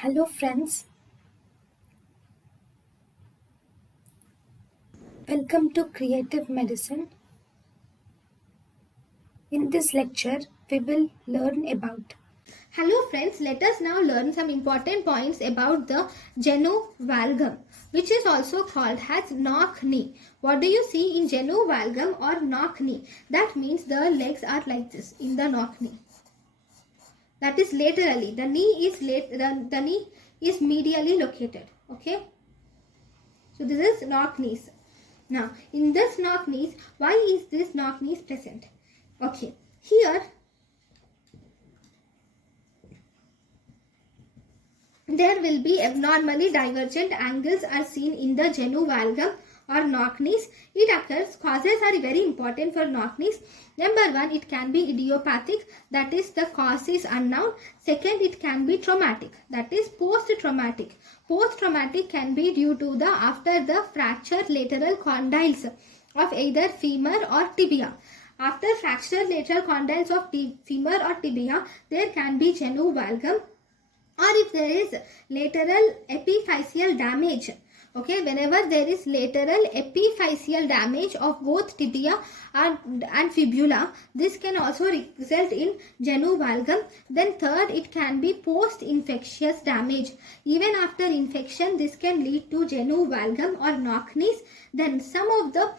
Hello friends, welcome to Creative Medicine. In this lecture, we will learn about. Hello friends, let us now learn some important points about the genu valgum, which is also called as knock knee. What do you see in genu valgum or knock knee? That means the legs are like this in the knock knee. That is laterally. The knee is medially located. Okay. So this is knock knees. Now in this knock knees, why is this knock knees present? Okay. Here there will be abnormally divergent angles are seen in the genu valgum or knock knees. It occurs, causes are very important for knock knees. Number one, it can be idiopathic, that is the cause is unknown. Second, it can be traumatic, that is post-traumatic. Post-traumatic can be due to the after the fractured lateral condyles of either femur or tibia. After fractured lateral condyles of femur or tibia, there can be genu valgum, or if there is lateral epiphyseal damage. Okay, whenever there is lateral epiphyseal damage of both tibia and fibula, this can also result in genu valgum. Then third, it can be post-infectious damage. Even after infection, this can lead to genu valgum or knock knees. Then some of the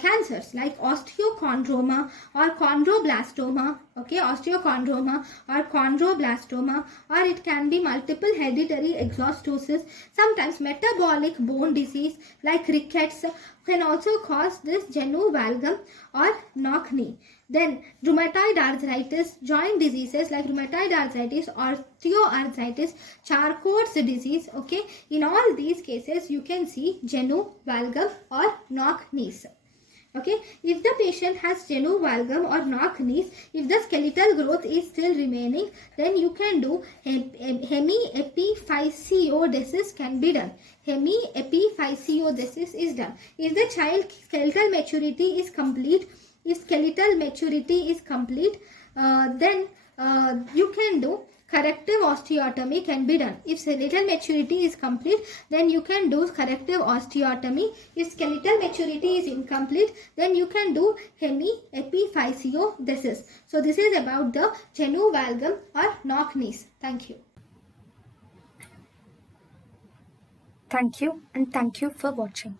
cancers like osteochondroma or chondroblastoma, okay, osteochondroma or chondroblastoma, or it can be multiple hereditary exostosis. Sometimes metabolic bone disease like rickets can also cause this genu valgum or knock knee. Then rheumatoid arthritis, joint diseases like rheumatoid arthritis, osteoarthritis, Charcot's disease, okay, in all these cases you can see genu valgum or knock knees. Okay, if the patient has genu valgum or knock knees, if the skeletal growth is still remaining, then you can do hemiepiphysiodesis can be done. Hemiepiphysiodesis is done. If the child skeletal maturity is complete, then you can do corrective osteotomy can be done. If skeletal maturity is complete, then you can do corrective osteotomy. If skeletal maturity is incomplete, then you can do hemiepiphysiodesis. So this is about the genu valgum or knock knees. Thank you. Thank you and thank you for watching.